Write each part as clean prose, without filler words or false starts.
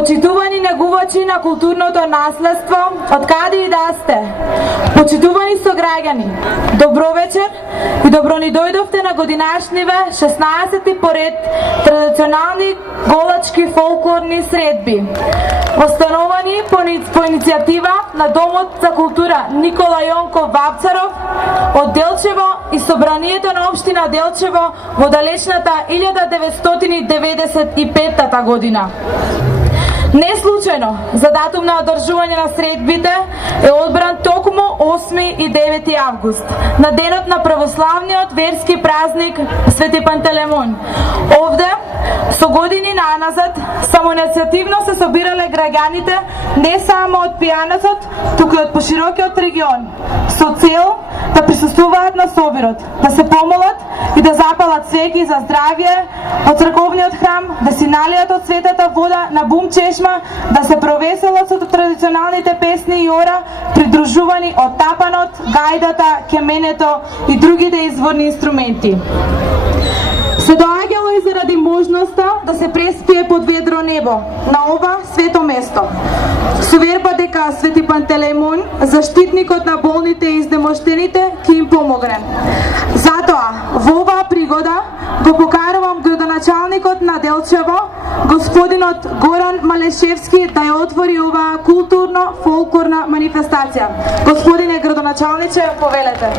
Почитувани негувачи на културното наследство, од каде и да сте. Почитувани сограѓани, добро вечер и добро ни дојдовте на годинашниве 16-ти поред традиционални голачки фолклорни средби. Остановани по иницијатива на Домот за култура Никола Јонков Вапцаров од Делчево и Собранието на општина Делчево во далечната 1995 година. Не случајно, за датум на одржување на средбите е одбран токму 8 и 9 август, на денот на православниот верски празник Свети Пантелеймон. Овде, со години наназад, самоиницијативно се собирале граѓаните не само од Пијанецот, туку и од поширокиот регион, со цел да присуствуваат на собирот, да се помолат и да запалат свеќи за здравје од црковниот храм, да си налијат од светата вода на бум чешма, да се провеселат со традиционалните песни и ора, придружувани од тапанот, гајдата, кеменето и другите изворни инструменти. Се доаѓало и заради можноста да се преспие под ведро небо на ова свето место. Со верба дека Свети Пантелеймон, заштитникот на болните и изнемоштените, ќе им помогне. Затоа, во оваа пригода, го покарувам градоначалникот на Делчево, господинот Горан Малешевски, да ја отвори оваа културно-фолклорна манифестација. Господине градоначалниче, повелете.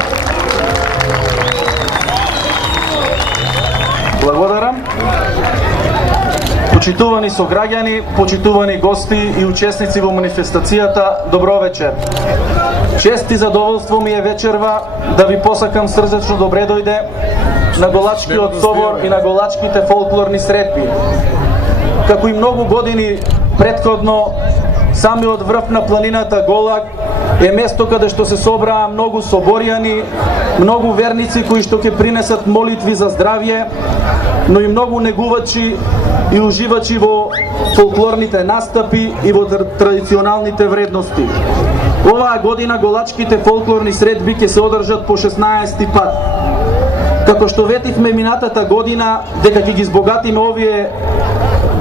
Благодарам. Почитувани сограѓани, почитувани гости и учесници во манифестацијата, добро вечер. Чест и задоволство ми е вечерва да ви посакам срдечно добре дојде на голачкиот собор и на голачките фолклорни средби. Како и многу години претходно, самиот врв на планината Голак е место каде што се собраа многу соборјани, многу верници кои што ќе принесат молитви за здравје, но и многу негувачи и уживачи во фолклорните настапи и во традиционалните вредности. Оваа година голачките фолклорни средби ќе се одржат по 16-ти пат. Како што ветивме минатата година дека ќе ги збогатиме овие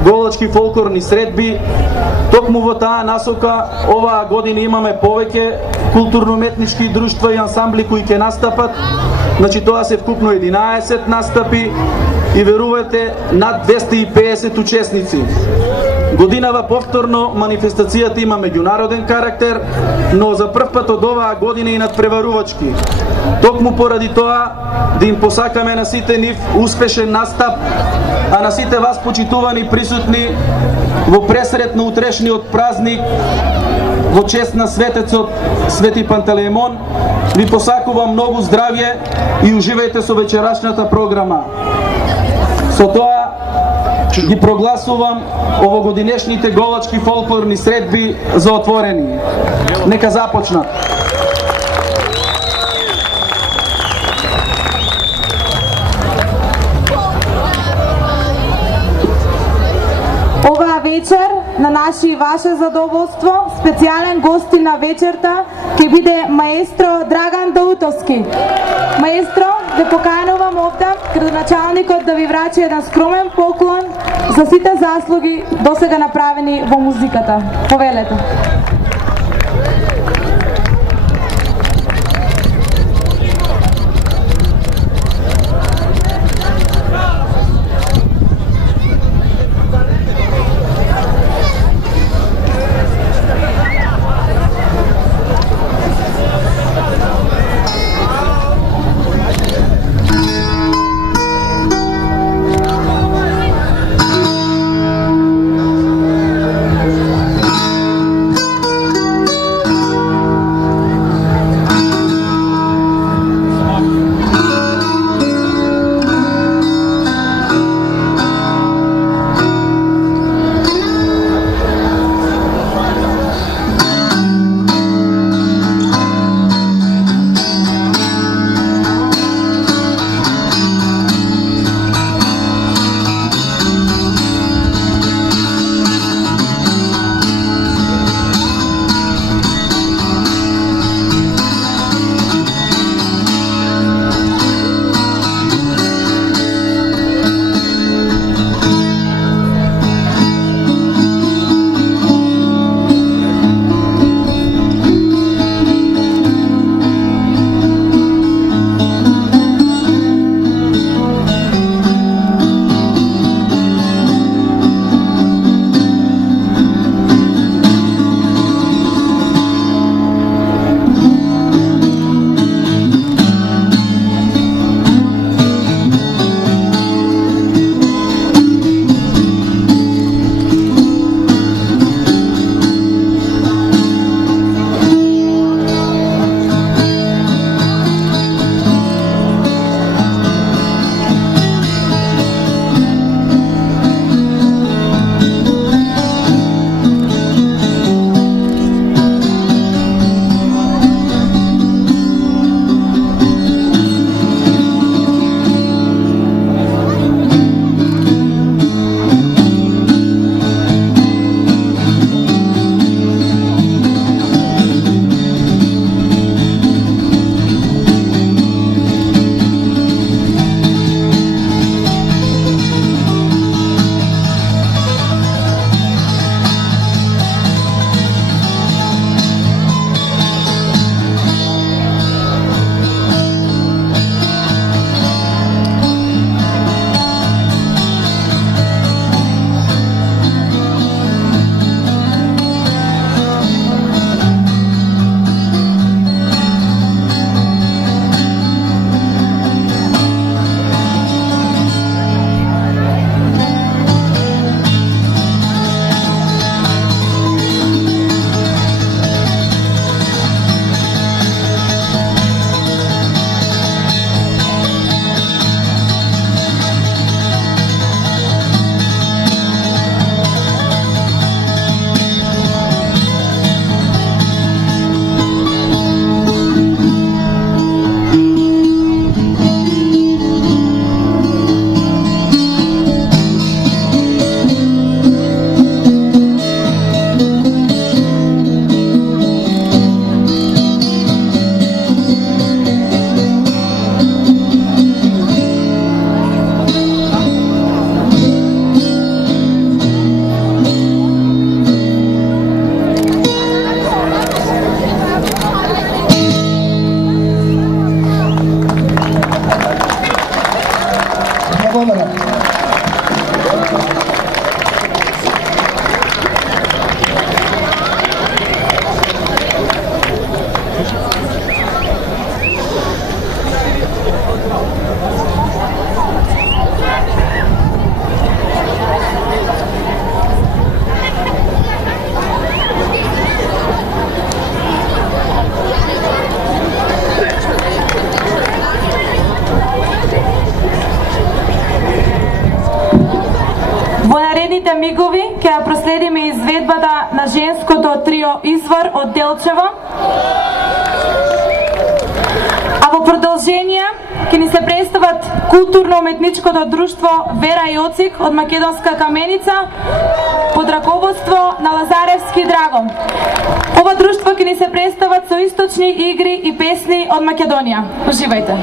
голачки фолклорни средби, токму во таа насока оваа година имаме повеќе културно-уметнички друштва и ансамбли кои ќе настапат. Значи тоа се вкупно 11 настапи и верувате над 250 учесници. Годинава повторно манифестацијата има меѓународен карактер, но за прв пат од оваа година и надпреварувачки. Токму поради тоа да им посакаме на сите нив успешен настап, а на сите вас почитувани присутни во пресрет на утрешниот празник во чест на светецот Свети Пантелеймон, ви посакувам многу здравје и уживајте со вечерашната програма. Со тоа ги прогласувам овогодинешните голачки фолклорни средби за отворени. Нека започнат. Оваа вечер, на наше и ваше задоволство, специјален гостин на вечерта ќе биде маестро Драган Даутовски. Маестро, ве поканувам овде градоначалникот да ви врачи еден скромен поклон за сите заслуги досега направени во музиката. Повелете. радио Извор од Делчево. А во продолжение ќе ни се представат културно-уметничкото друштво Вера и Оцик од Македонска Каменица под раководство на Лазаревски Драго. Ова друштво ќе ни се представат со источни игри и песни од Македонија. Уживајте.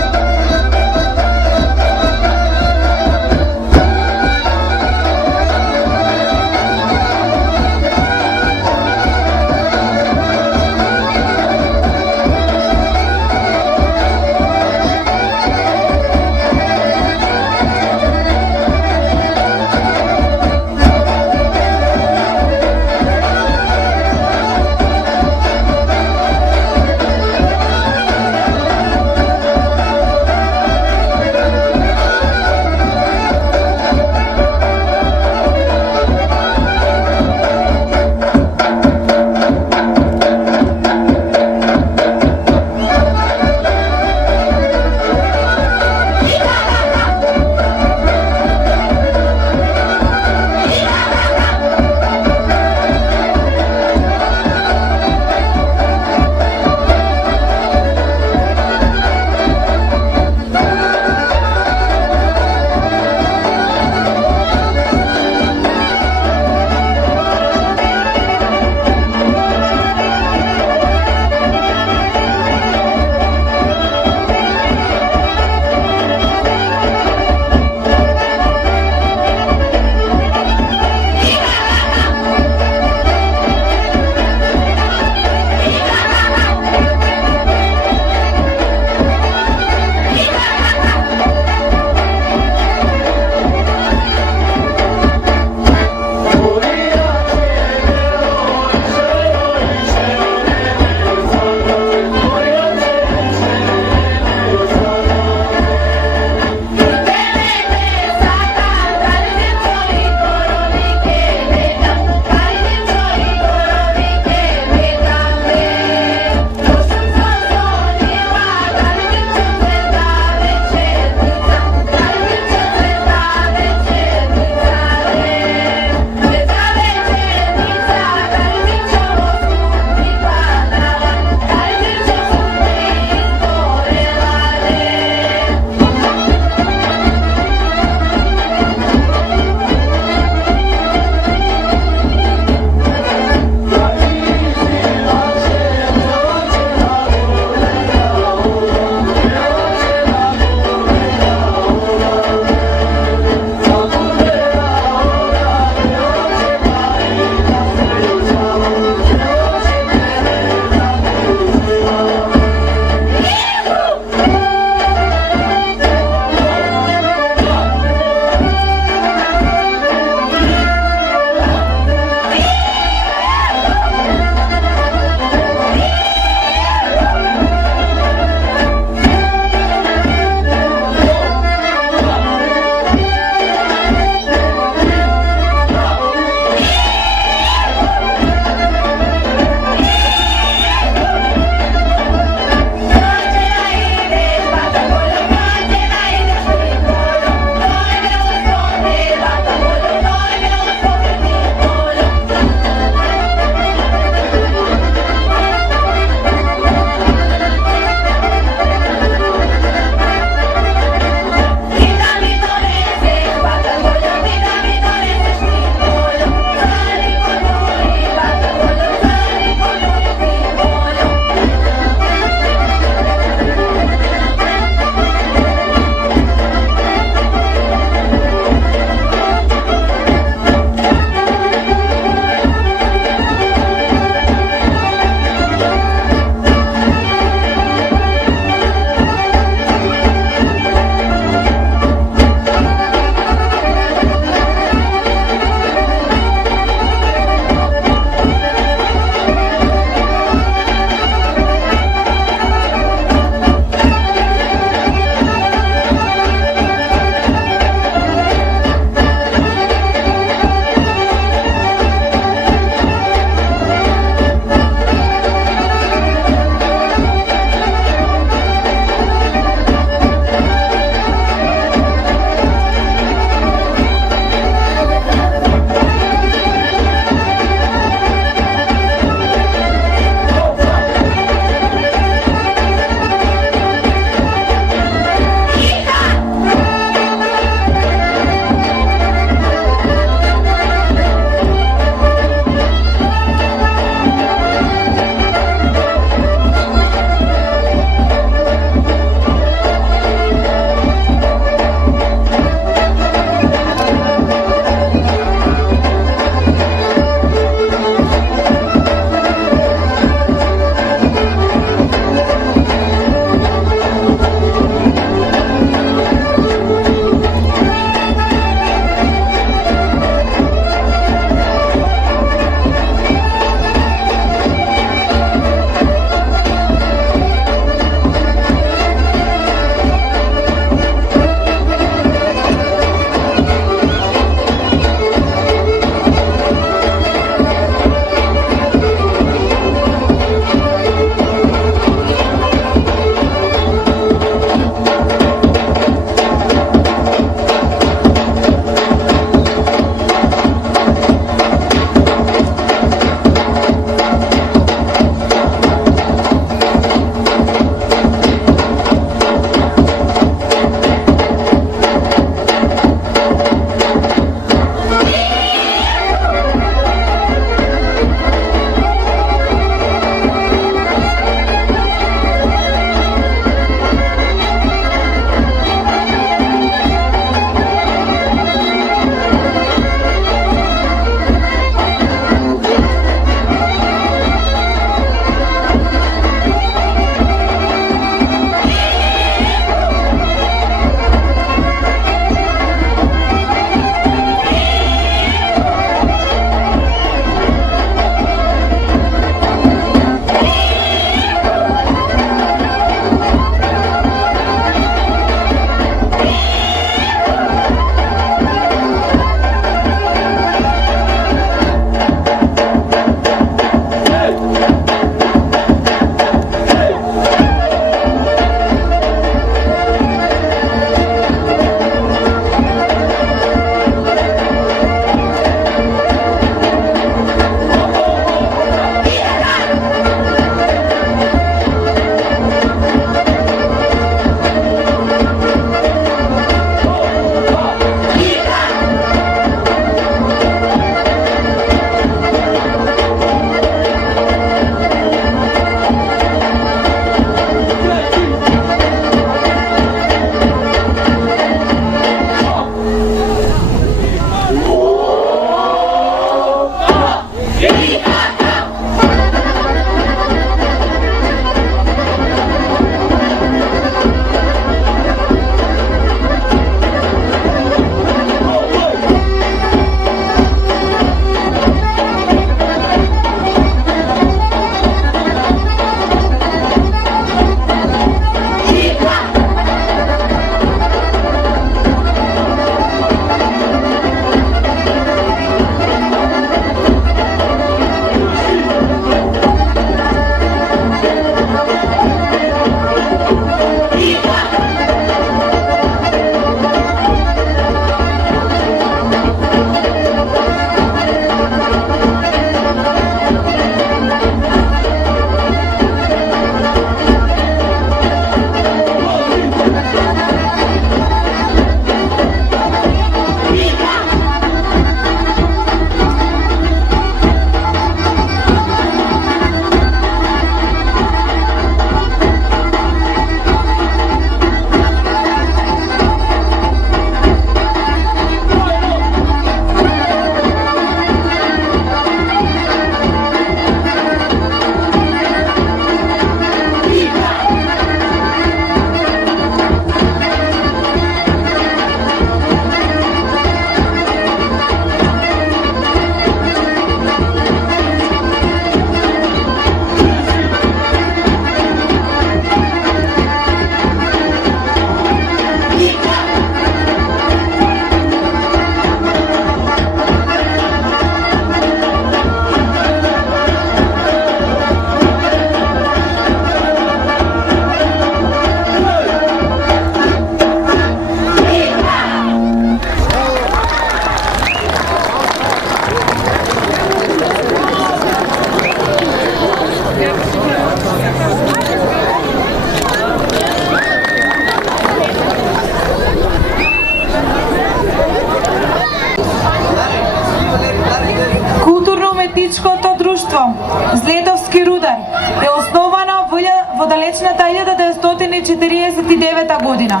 1949 година.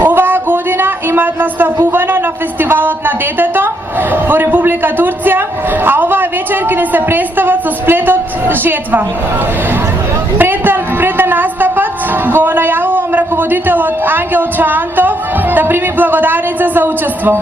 Оваа година имаат настапувано на фестивалот на детето во Република Турција, а оваа вечер ќе не се представат со сплетот Жетва. Пред да настапат го најавувам раководителот Ангел Чоантов да прими благодарница за учество.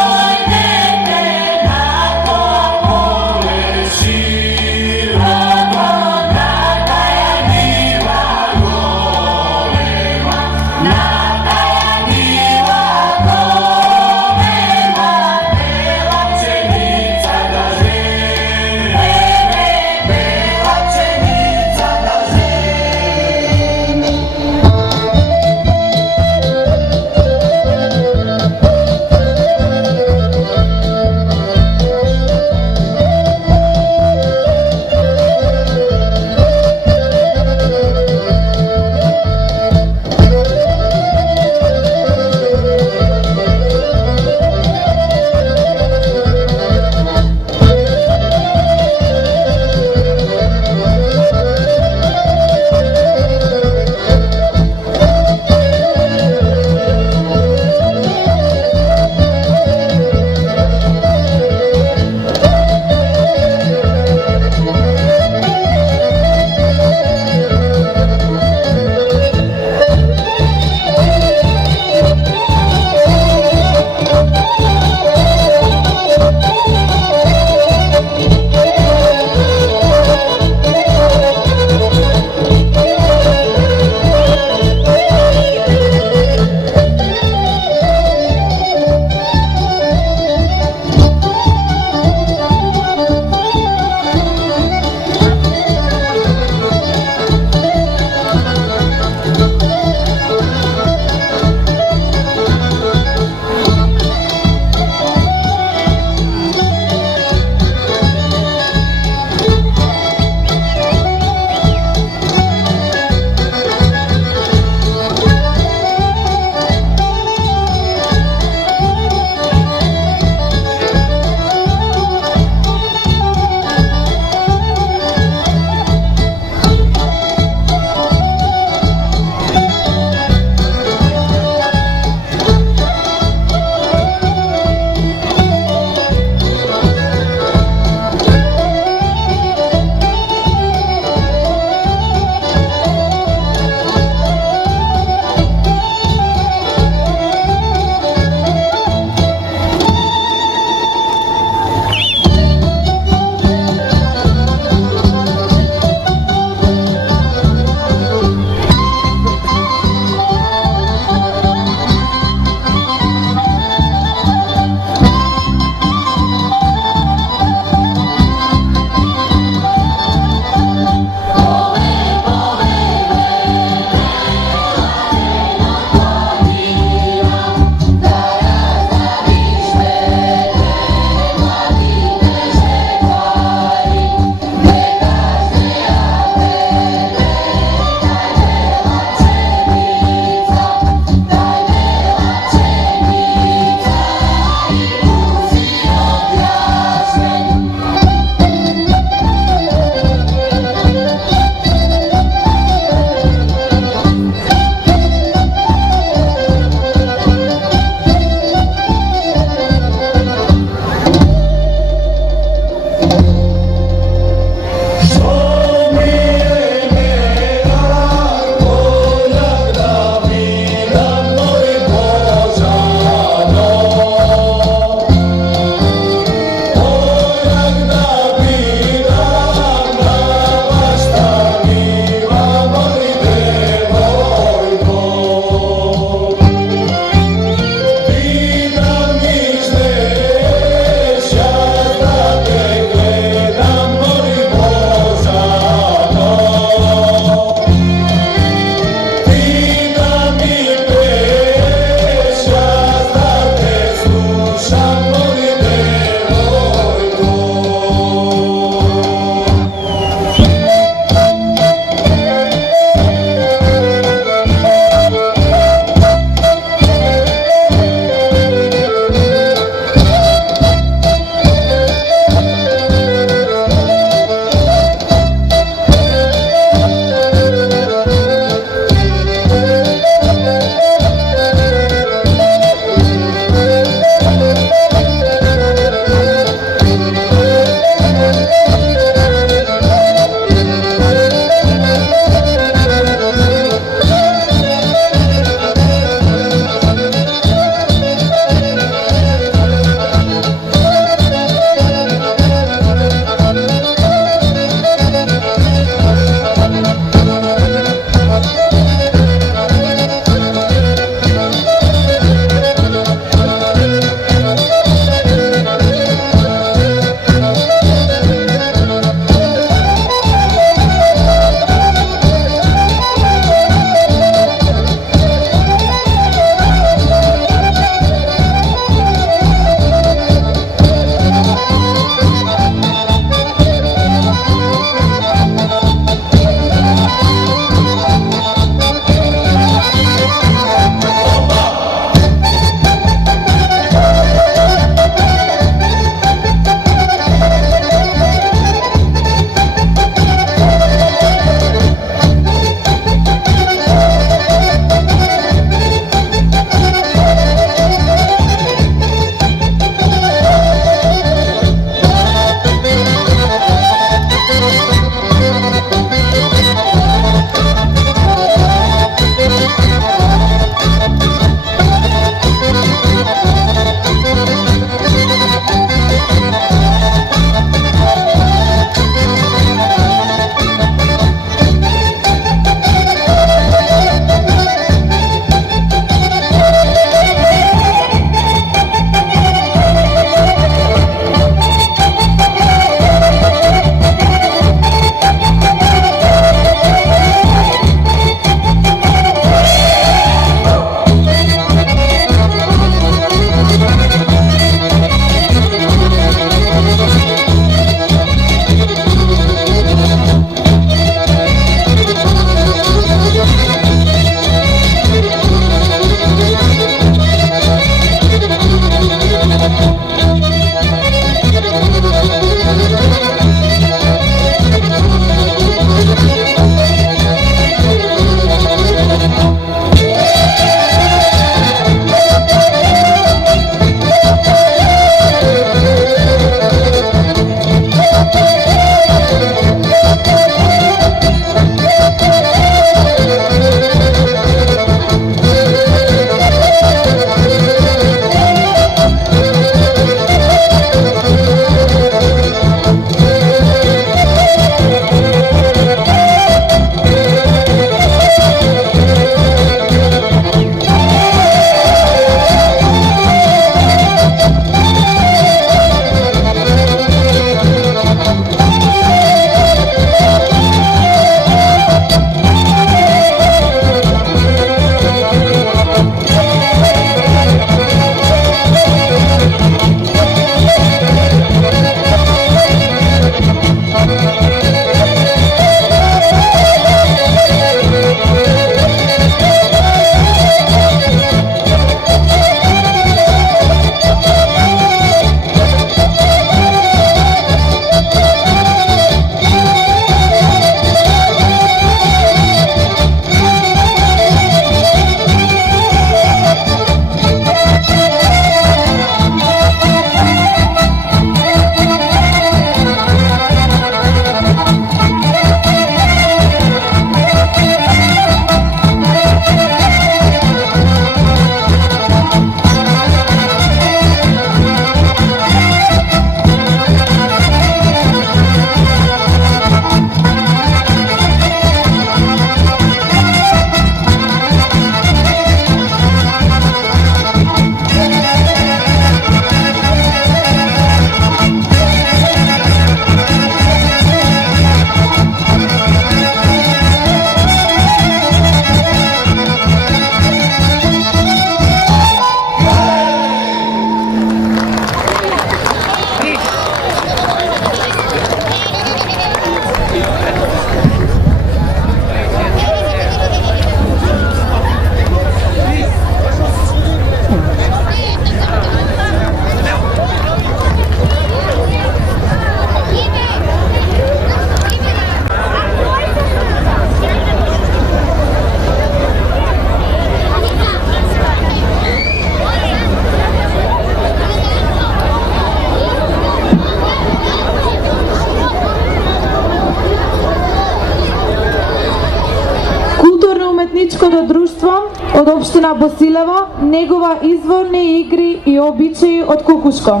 година во Силево негова изворни игри и обичаи од Кукушко.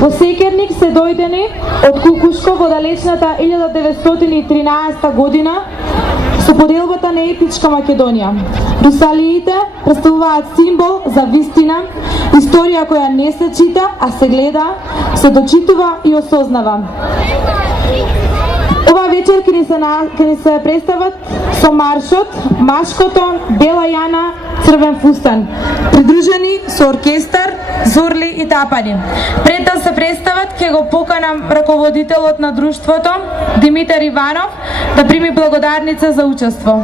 Во Секерник се дојдени од Кукушко во далечната 1913 година со поделбата на етничка Македонија. Русалиите представуваат символ за вистина, историја која не се чита, а се гледа, се дочитува и осознава. Ова вечер ќе ни се представат со маршот Машкото, Бела Јана, Црвен фустан, придружени со оркестар, зорли и тапани. Пред да се представат, ќе го поканам раководителот на друштвото, Димитар Иванов, да прими благодарница за учество.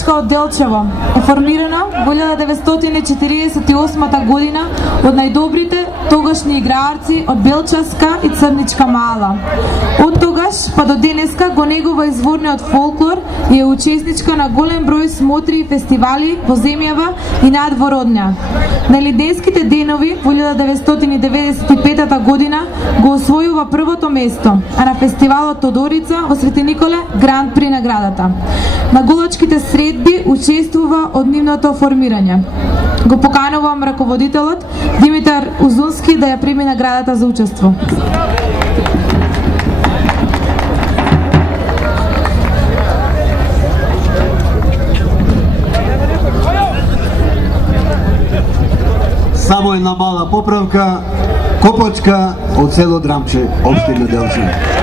Гулачка од Делчево е формирана во 1948 година од најдобрите тогашни играарци од Белчевска и Црничка мала. Од тогаш па до денеска го негува изворниот фолклор и е учесничка на голем број смотри и фестивали во земјава и надвор од неа. На Лиденските денови во 1995 година го освојува првото место, а на фестивалот Тодорица во Свети Николе гранд при наградата. На гулачките средби учествува од нивното формирање. Го поканувам раководителот Димитар Узунски да ја прими наградата за учество. Само една мала поправка, Копачка од село Драмче, општина Делчево.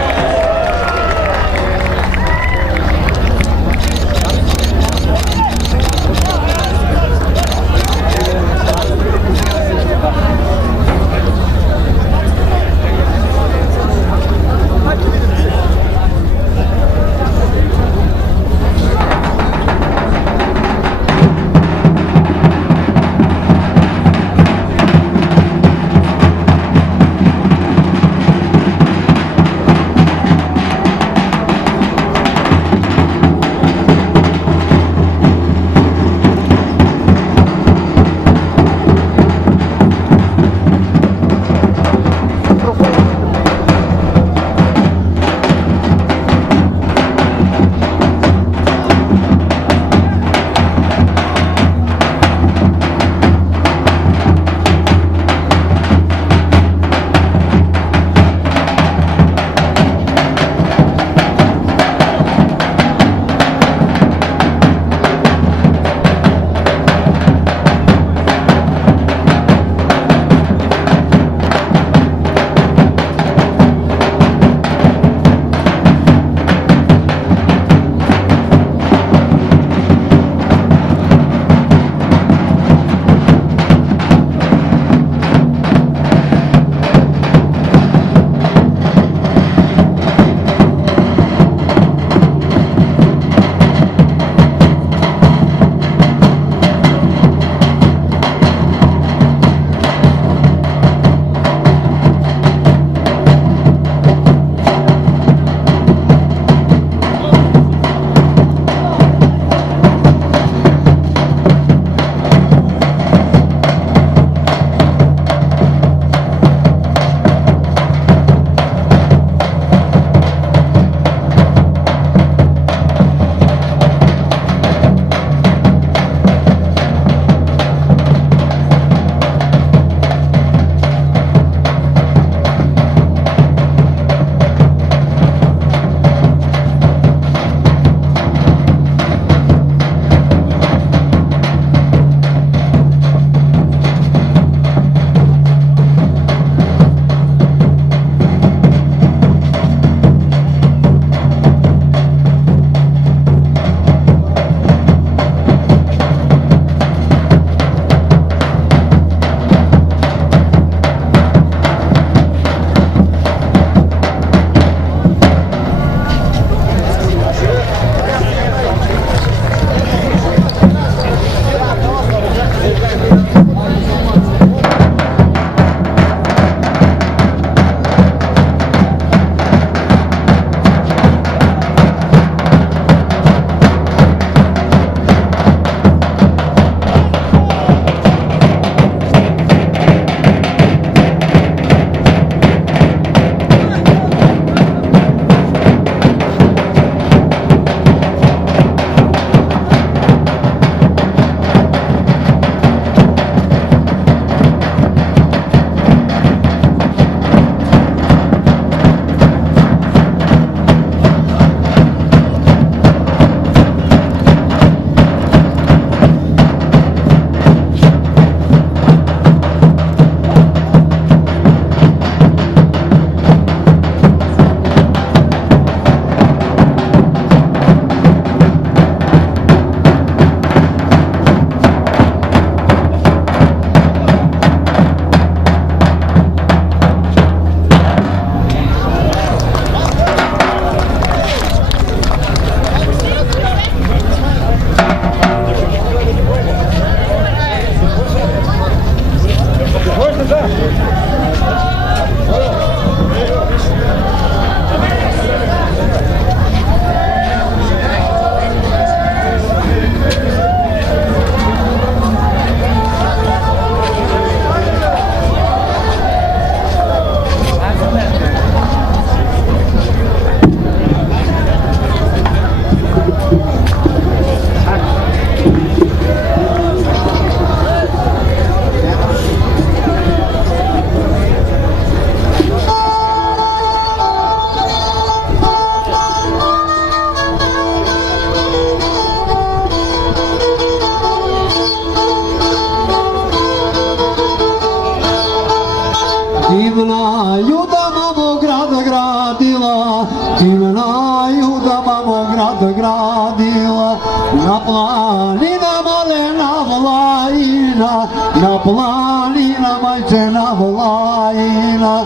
i znaju da mamo grad gradila, na planinama lena vlajina, na planinama majčena vlajina.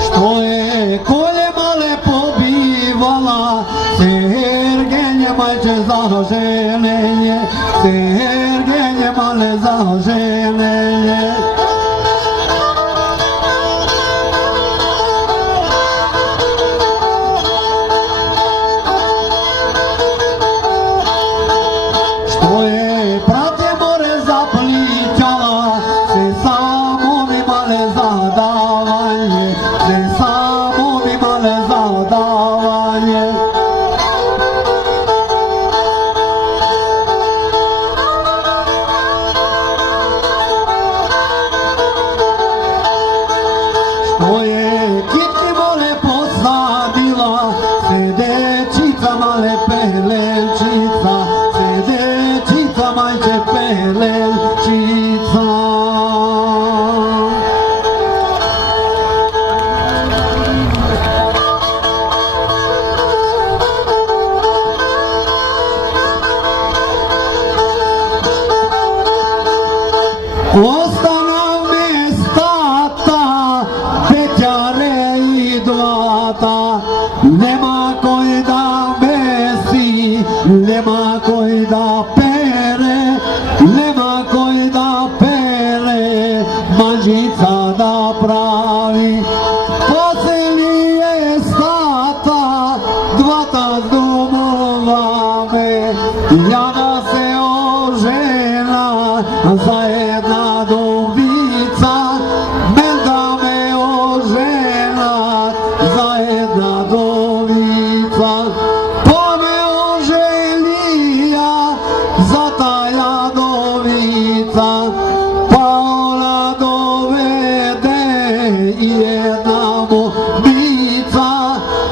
Što je kolje male pobivala, Sergenje majče za ženenje, Sergenje male za ženenje. Što je prate more zaplićala, se samo mi male zadavanje, se samo mi male zadavanje. Što je kitki mole posadila, se dečica male pelenčica, se dečica majče pelenčica. Ostana mestata, peťare i dvata, nema koji da mesi, nema koji da pere, nema koji da pere, manžica da pravi. Poseli je stata, dvata s domovame, jada se ožena, za jedna dovica, men da me ožena, za jedna dovica. Pa me oženija, za ta dovica, pa ona dovede i jedna mobica,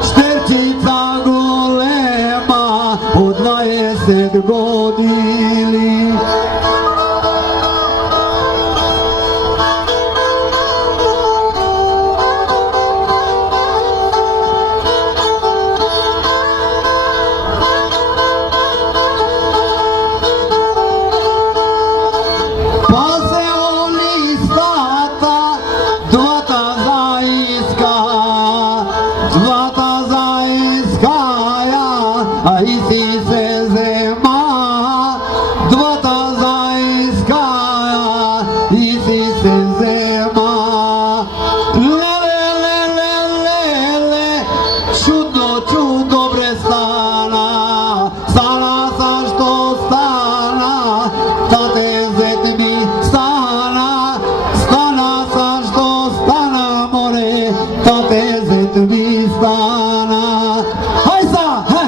šterčica golema od 20 godini. Pa se oni stata, dvata zaiskaja, a isi se zema, dvata zaiskaja, isi se zema. Lele, lele, lele, čudno, čudno bre stana, stana sa što stana, tate zet mi stana, stana sa što stana more, tate zet mi stana. Haj sa, he!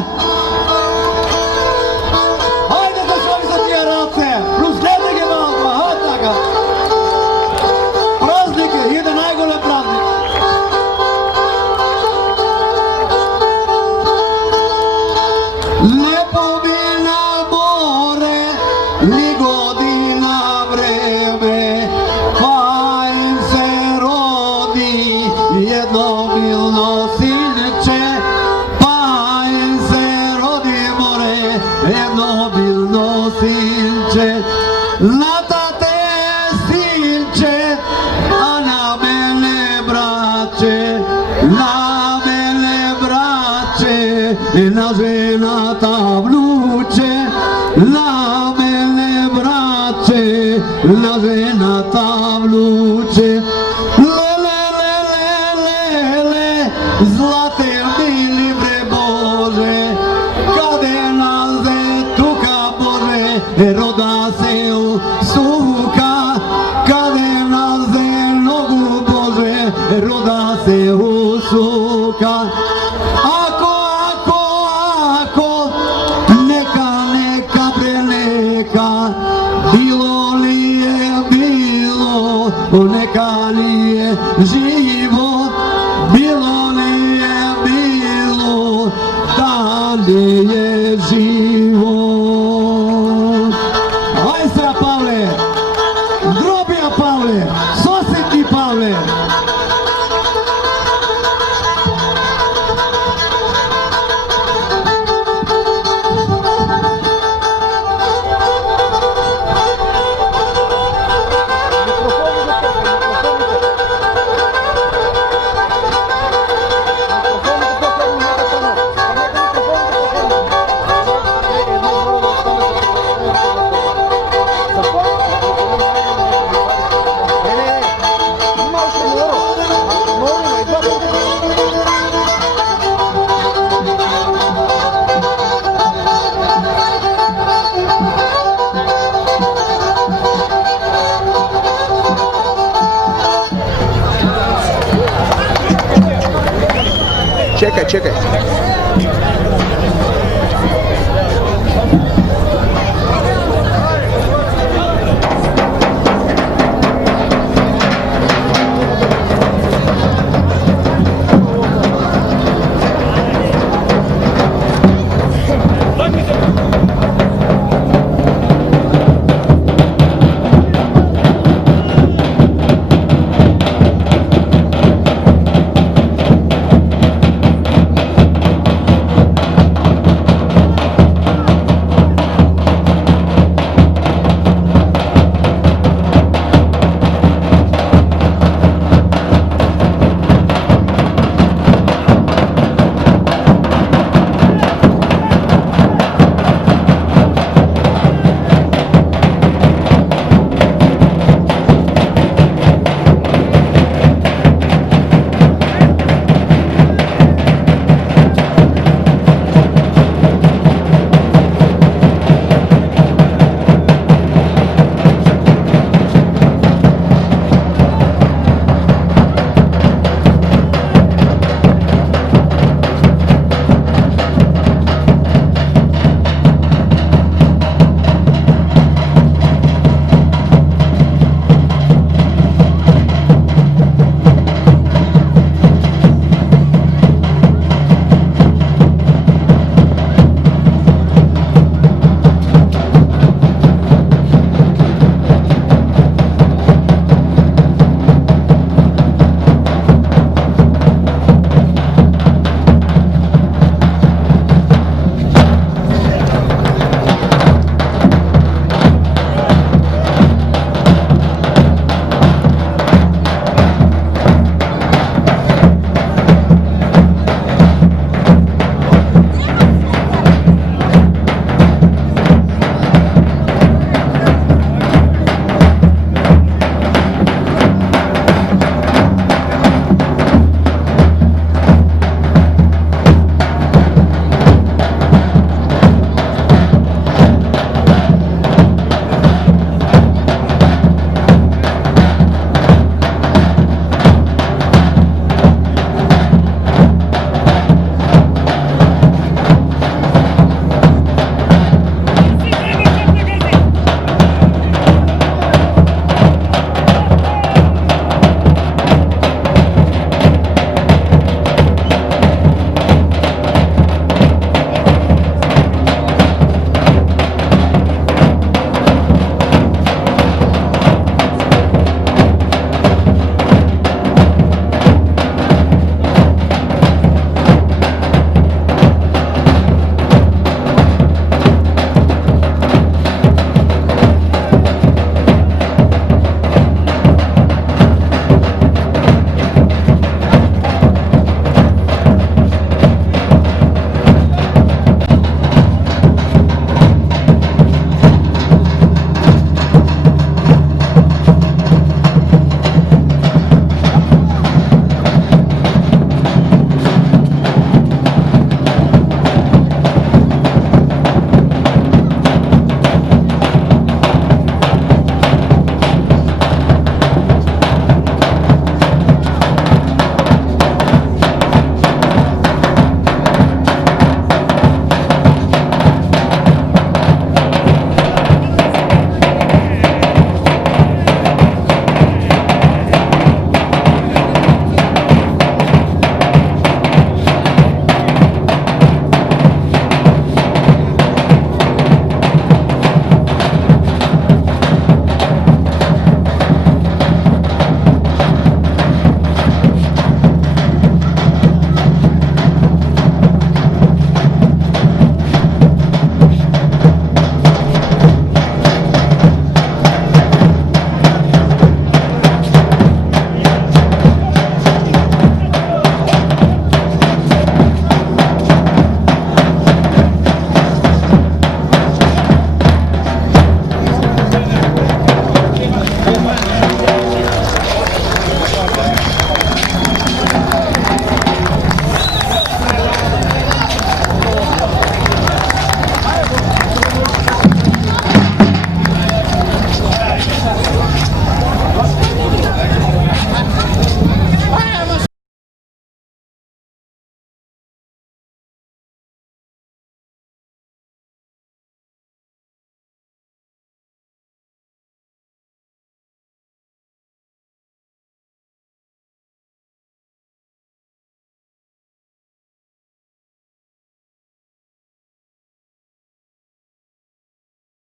Hajde da šovi sa tije race, plus glednike malo, hajde taka. Praznike, ide najgore praznik. Lepo mi na more, ni godina vreme, pa im se rodi jedno milno sinče, pa im se rodi more, jedno milno sinče. Na tate sinče, a na mene braće, na mene braće, na žena ta vluče, na mene braće, na žena ta vluče. Lele, lele, lele, zlate mili bre Bože, kade nas tuka Bože, roda se u suka, kade nas nogu Bože, roda se u suka. Ako, neka bre neka, bilo li je bilo, neka li je živo, bilo li je bilo, da li je živo. Aj se Pavle, drobija Pavle. Čekaj.